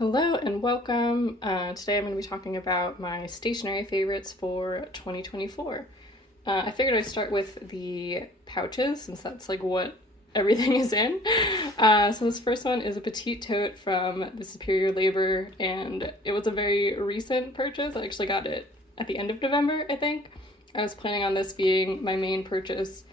Hello and welcome. Today I'm going to be talking about my stationery favorites for 2024. I figured I'd start with the pouches since that's like what everything is in. So this first one is a Petite tote from the Superior Labor, and it was a very recent purchase. I actually got it at the end of November, I think. I was planning on this being my main purchase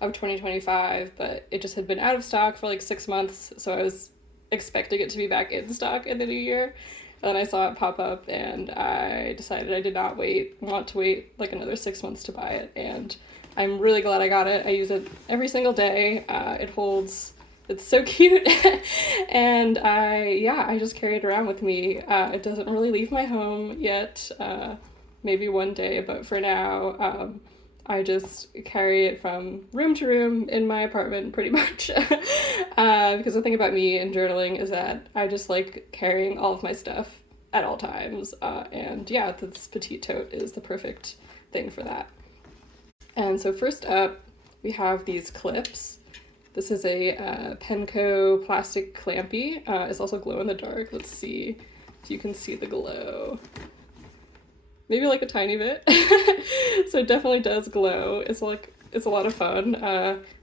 of 2025, but it just had been out of stock for like 6 months, so I was expecting it to be back in stock in the new year. And then I saw it pop up and I decided I did not want to wait like another 6 months to buy it, and I'm really glad I got it. I use it every single day. It's so cute. And I just carry it around with me. It doesn't really leave my home yet, maybe one day, but for now I just carry it from room to room in my apartment pretty much. Because the thing about me and journaling is that I just like carrying all of my stuff at all times. And yeah, this Petite tote is the perfect thing for that. And so first up, we have these clips. This is a Penco plastic Clampy. It's also glow in the dark. Let's see if you can see the glow. Maybe like a tiny bit. So it definitely does glow. It's a lot of fun.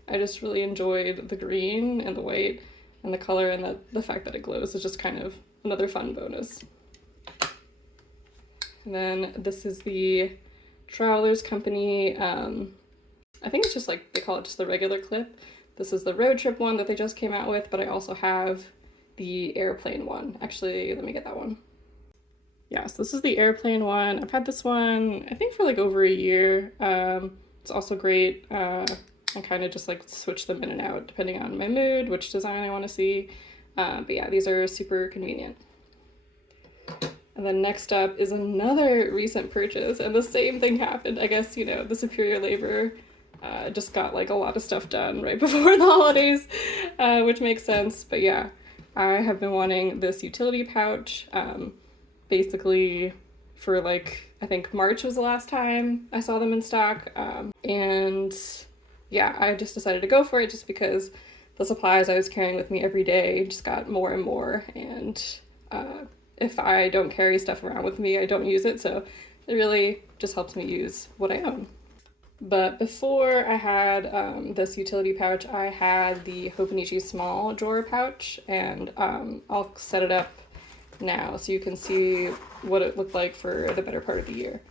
I just really enjoyed the green and the white and the color, and the fact that it glows is just kind of another fun bonus. And then this is the Travelers Company. I think it's just like, they call it just the regular clip. This is the road trip one that they just came out with, but I also have the airplane one. Actually, let me get that one. Yes, this is the airplane one. I've had this one, I think, for like over a year. It's also great. I kind of just like switch them in and out depending on my mood, which design I want to see. But yeah, these are super convenient. And then next up is another recent purchase, and the same thing happened. I guess, you know, the Superior Labor just got like a lot of stuff done right before the holidays, which makes sense. But yeah, I have been wanting this utility pouch. Basically for like, I think March was the last time I saw them in stock. And yeah, I just decided to go for it just because the supplies I was carrying with me every day just got more and more. And if I don't carry stuff around with me, I don't use it. So it really just helps me use what I own. But before I had this utility pouch, I had the Hobonichi small drawer pouch, and I'll set it up now so you can see what it looked like for the better part of the year.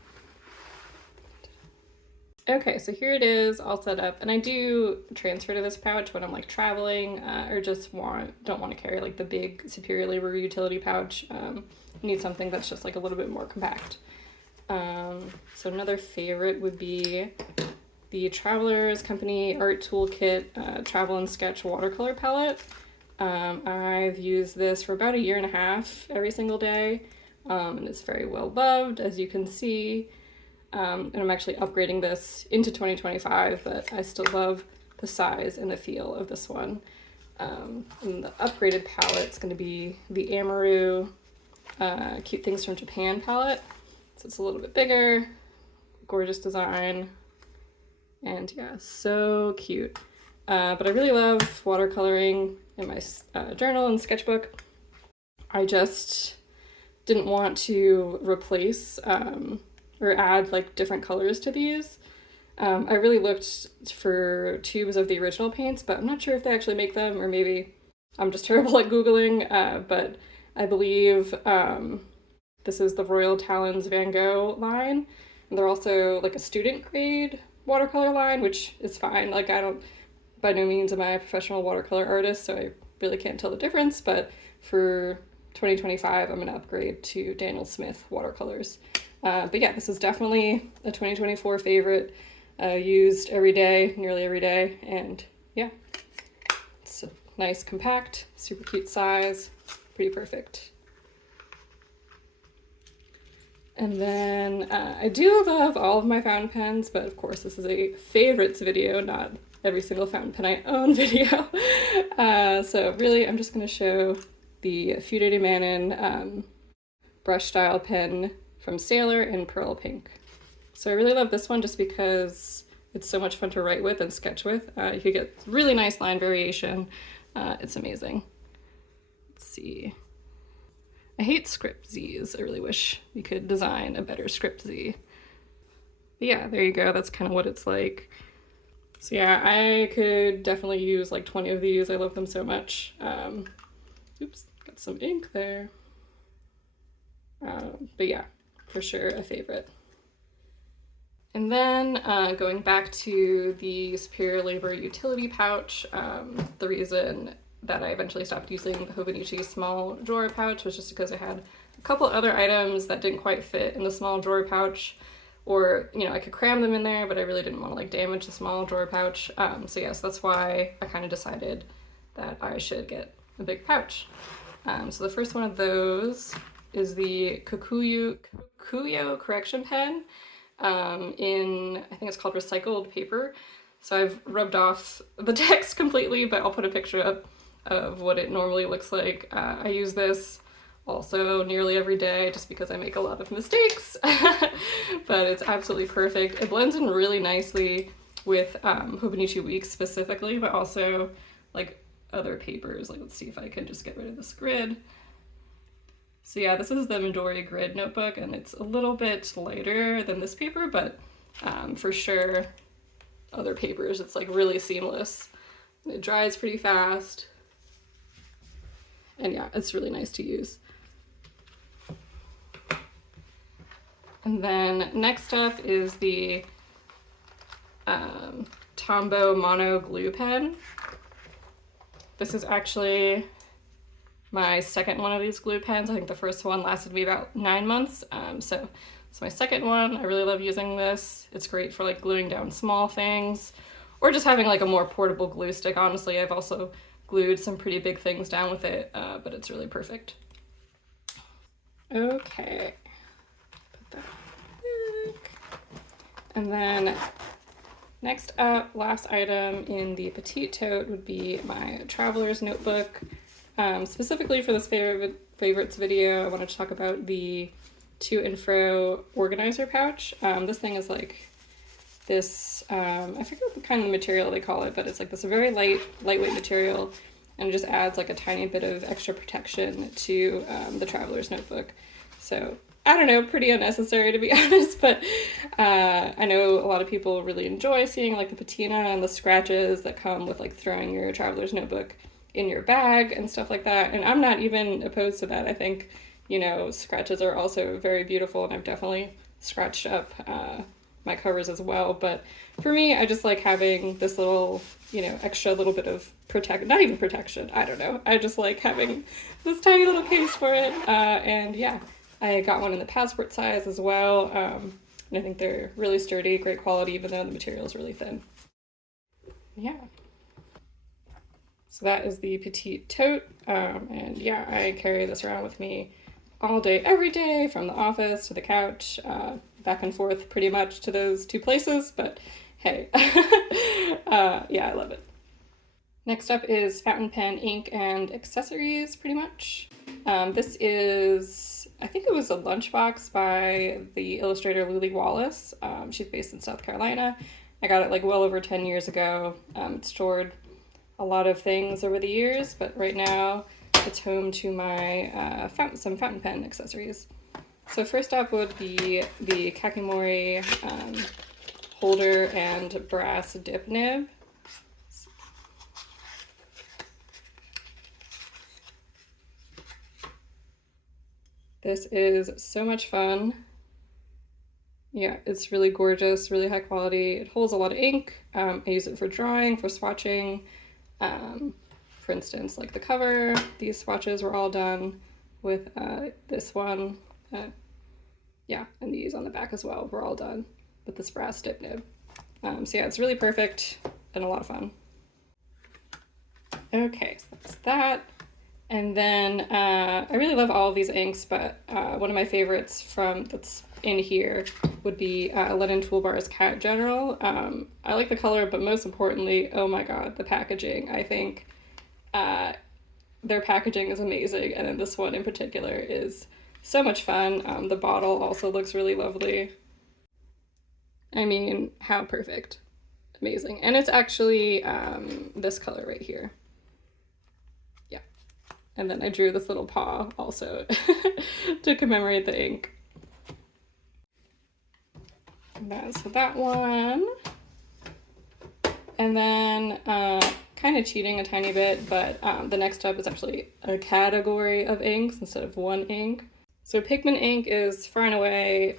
Okay, so here it is all set up, and I do transfer to this pouch when I'm like traveling or just don't want to carry like the big Superior Labor utility pouch. Need something that's just like a little bit more compact. So another favorite would be the Travelers Company Art Toolkit Travel and Sketch watercolor palette. I've used this for about 1.5 years every single day, and it's very well loved, as you can see. And I'm actually upgrading this into 2025, but I still love the size and the feel of this one. And the upgraded palette's going to be the Amaru Cute Things from Japan palette. So it's a little bit bigger, gorgeous design, and yeah, so cute. But I really love watercoloring in my journal and sketchbook. I just didn't want to replace or add like different colors to these. I really looked for tubes of the original paints, but I'm not sure if they actually make them, or maybe I'm just terrible at Googling, but I believe this is the Royal Talons Van Gogh line, and they're also like a student grade watercolor line, which is fine. Like, by no means am I a professional watercolor artist, so I really can't tell the difference, but for 2025, I'm gonna upgrade to Daniel Smith watercolors. But yeah, this is definitely a 2024 favorite, used every day, nearly every day, and yeah, it's a nice, compact, super cute size, pretty perfect. And then I do love all of my fountain pens, but of course this is a favorites video, not every single fountain pen I own video. So really, I'm just going to show the Fude de Manin brush style pen from Sailor in Pearl Pink. So I really love this one just because it's so much fun to write with and sketch with. You could get really nice line variation. It's amazing. Let's see. I hate script Z's. I really wish we could design a better script Z. But yeah, there you go. That's kind of what it's like. So yeah, I could definitely use like 20 of these. I love them so much. Oops, got some ink there. But yeah, for sure a favorite. And then going back to the Superior Labor Utility Pouch, the reason that I eventually stopped using the Hobonichi small drawer pouch was just because I had a couple other items that didn't quite fit in the small drawer pouch, or, you know, I could cram them in there, but I really didn't want to like damage the small drawer pouch. So yes, that's why I kind of decided that I should get a big pouch. So the first one of those is the Kokuyo Correction Pen in, I think it's called recycled paper. So I've rubbed off the text completely, but I'll put a picture up of what it normally looks like. I use this also nearly every day just because I make a lot of mistakes, but it's absolutely perfect. It blends in really nicely with Hobonichi Weeks specifically, but also like other papers. Like, let's see if I can just get rid of this grid. So yeah, this is the Midori grid notebook, and it's a little bit lighter than this paper, but for sure other papers, it's like really seamless. It dries pretty fast. And yeah, it's really nice to use. And then next up is the Tombow Mono Glue Pen. This is actually my second one of these glue pens. I think the first one lasted me about 9 months. So it's my second one. I really love using this. It's great for like gluing down small things or just having like a more portable glue stick. Honestly, I've also glued some pretty big things down with it, but it's really perfect. Okay, put that back. And then next up, last item in the Petite tote would be my traveler's notebook. Specifically for this favorites video, I wanted to talk about the To&FRO Organizer pouch. This thing is like this, I forget what kind of material they call it, but it's like this very lightweight material, and it just adds like a tiny bit of extra protection to the traveler's notebook. So I don't know, pretty unnecessary to be honest, but I know a lot of people really enjoy seeing like the patina and the scratches that come with like throwing your traveler's notebook in your bag and stuff like that. And I'm not even opposed to that. I think, you know, scratches are also very beautiful, and I've definitely scratched up my covers as well. But for me, I just like having this little, you know, extra little bit of not even protection, I don't know. I just like having this tiny little case for it. And yeah, I got one in the passport size as well. And I think they're really sturdy, great quality, even though the material is really thin. Yeah. So that is the Petite tote, and yeah, I carry this around with me all day, every day, from the office to the couch, back and forth pretty much to those two places, but hey, yeah, I love it. Next up is fountain pen, ink, and accessories, pretty much. This is, I think it was a lunchbox by the illustrator Lulie Wallace. She's based in South Carolina. I got it like well over 10 years ago. It stored a lot of things over the years, but right now it's home to my some fountain pen accessories. So first up would be the Kakimori holder and brass dip nib. This is so much fun. Yeah, it's really gorgeous, really high quality. It holds a lot of ink. I use it for drawing, for swatching. For instance, like the cover, these swatches were all done with this one. Yeah, and these on the back as well were all done with this brass dip nib. So yeah, it's really perfect and a lot of fun. Okay, so that's that. And then I really love all of these inks, but one of my favorites that's in here would be Lennon Toolbar's Cat General. I like the color, but most importantly, oh my god, the packaging. I think their packaging is amazing, and then this one in particular is so much fun. The bottle also looks really lovely. I mean, how perfect. Amazing. And it's actually this color right here. Yeah. And then I drew this little paw also to commemorate the ink. That's that one. And then kind of cheating a tiny bit, but the next up is actually a category of inks instead of one ink. So pigment ink is far and away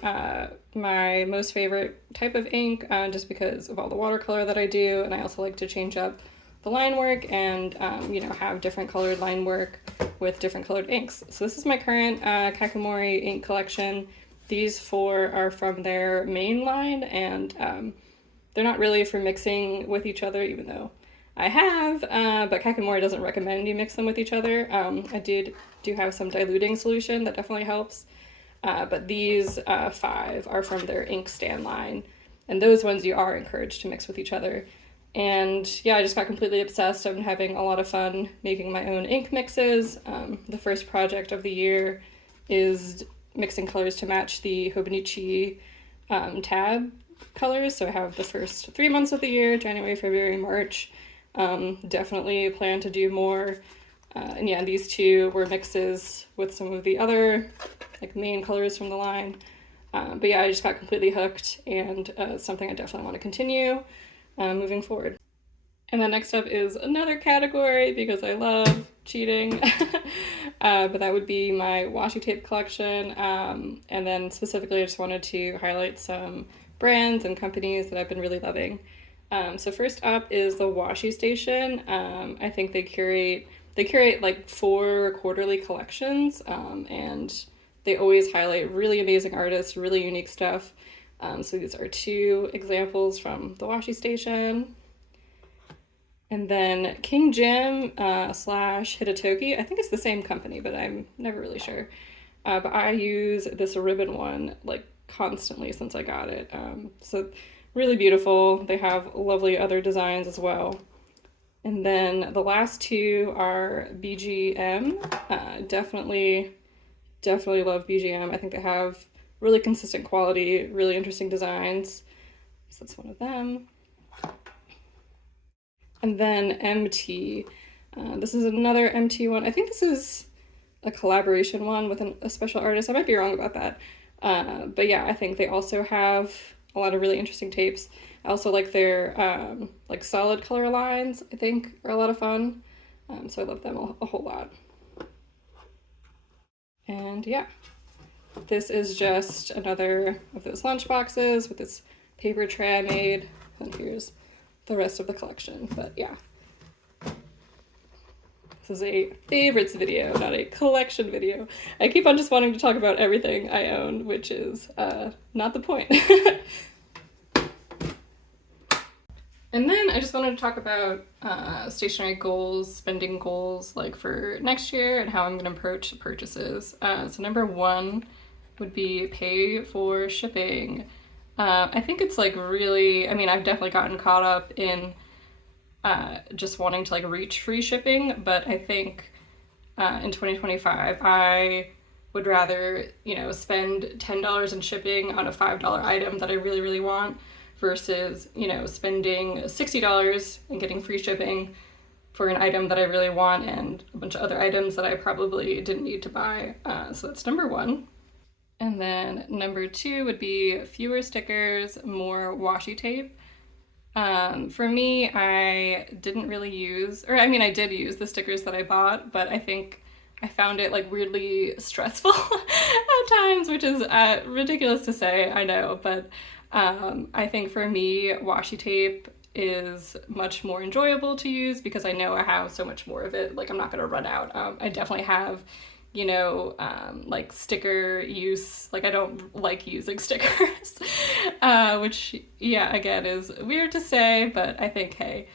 my most favorite type of ink, just because of all the watercolor that I do, and I also like to change up the line work and you know, have different colored line work with different colored inks. So this is my current Kakimori ink collection. These 4 are from their main line, and they're not really for mixing with each other, even though I have, but Kakimori doesn't recommend you mix them with each other. I do have some diluting solution that definitely helps, but these 5 are from their Inkstand line, and those ones you are encouraged to mix with each other. And yeah, I just got completely obsessed. I've been having a lot of fun making my own ink mixes. The first project of the year is mixing colors to match the Hobonichi tab colors. So I have the first 3 months of the year, January, February, March. Definitely plan to do more. And yeah, these 2 were mixes with some of the other like main colors from the line. But yeah, I just got completely hooked, and something I definitely want to continue moving forward. And then next up is another category because I love cheating, but that would be my washi tape collection. And then specifically I just wanted to highlight some brands and companies that I've been really loving. So first up is the Washi Station. I think they curate like 4 quarterly collections, and they always highlight really amazing artists, really unique stuff. So these are 2 examples from the Washi Station. And then King Jim / Hitatoki, I think it's the same company, but I'm never really sure. But I use this ribbon one like constantly since I got it. So really beautiful. They have lovely other designs as well. And then the last 2 are BGM. Definitely love BGM. I think they have really consistent quality, really interesting designs. So that's one of them. And then MT. This is another MT one. I think this is a collaboration one with a special artist. I might be wrong about that. But yeah, I think they also have a lot of really interesting tapes. I also like their like solid color lines, I think are a lot of fun. So I love them a whole lot. And yeah, this is just another of those lunch boxes with this paper tray I made. And here's the rest of the collection. But yeah, this is a favorites video, not a collection video. I keep on just wanting to talk about everything I own, which is not the point. And then I just wanted to talk about stationery goals, spending goals, like for next year and how I'm going to approach purchases. So number 1 would be pay for shipping. I think it's like really, I mean, I've definitely gotten caught up in just wanting to like reach free shipping, but I think in 2025 I would rather, you know, spend $10 in shipping on a $5 item that I really, really want versus, you know, spending $60 and getting free shipping for an item that I really want and a bunch of other items that I probably didn't need to buy. So that's number 1. And then number 2 would be fewer stickers, more washi tape. For me, I didn't really use, or I mean, I did use the stickers that I bought, but I think I found it like weirdly stressful at times, which is ridiculous to say, I know, but I think for me, washi tape is much more enjoyable to use because I know I have so much more of it. Like, I'm not going to run out. I definitely have, you know, like sticker use. Like, I don't like using stickers, which, yeah, again, is weird to say, but I think, hey,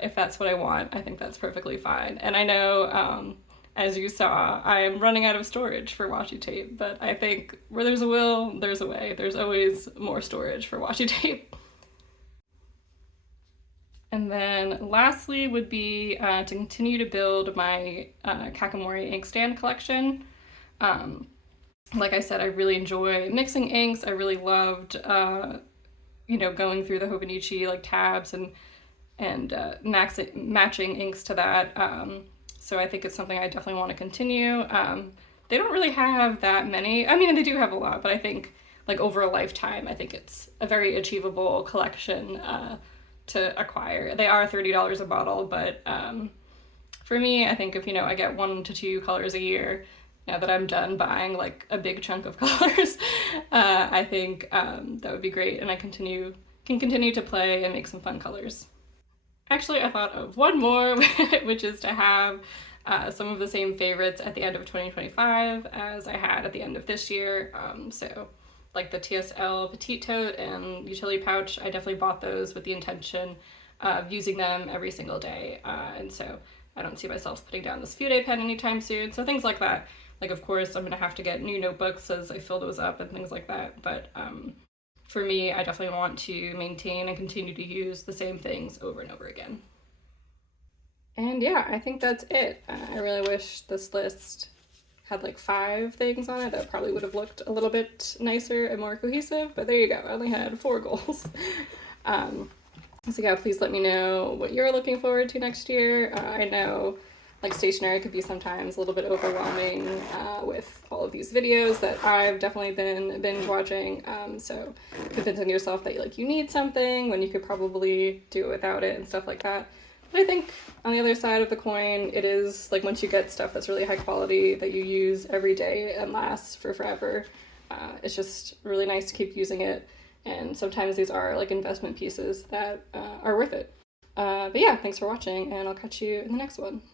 if that's what I want, I think that's perfectly fine. And I know, as you saw, I am running out of storage for washi tape, but I think where there's a will, there's a way. There's always more storage for washi tape. And then lastly would be to continue to build my Kakimori Inkstand collection. Like I said, I really enjoy mixing inks. I really loved, you know, going through the Hobonichi like tabs and matching inks to that. so I think it's something I definitely want to continue. They don't really have that many. I mean, they do have a lot, but I think like over a lifetime, I think it's a very achievable collection to acquire. They are $30 a bottle, but for me, I think if, you know, I get 1 to 2 colors a year, now that I'm done buying like a big chunk of colors, I think that would be great, and I can continue to play and make some fun colors. Actually, I thought of one more, which is to have some of the same favorites at the end of 2025 as I had at the end of this year. So like the TSL Petite Tote and utility pouch, I definitely bought those with the intention of using them every single day. And so I don't see myself putting down this Fude pen anytime soon. So things like that. Like, of course, I'm going to have to get new notebooks as I fill those up and things like that. But for me, I definitely want to maintain and continue to use the same things over and over again. And yeah, I think that's it. I really wish this list had like 5 things on it. That probably would have looked a little bit nicer and more cohesive, but there you go. I only had 4 goals. So yeah, please let me know what you're looking forward to next year. I know like stationery could be sometimes a little bit overwhelming with all of these videos that I've definitely been binge watching. So convincing yourself that like you need something when you could probably do it without it and stuff like that. But I think on the other side of the coin, it is like once you get stuff that's really high quality that you use every day and lasts for forever, it's just really nice to keep using it. And sometimes these are like investment pieces that are worth it. But yeah, thanks for watching, and I'll catch you in the next one.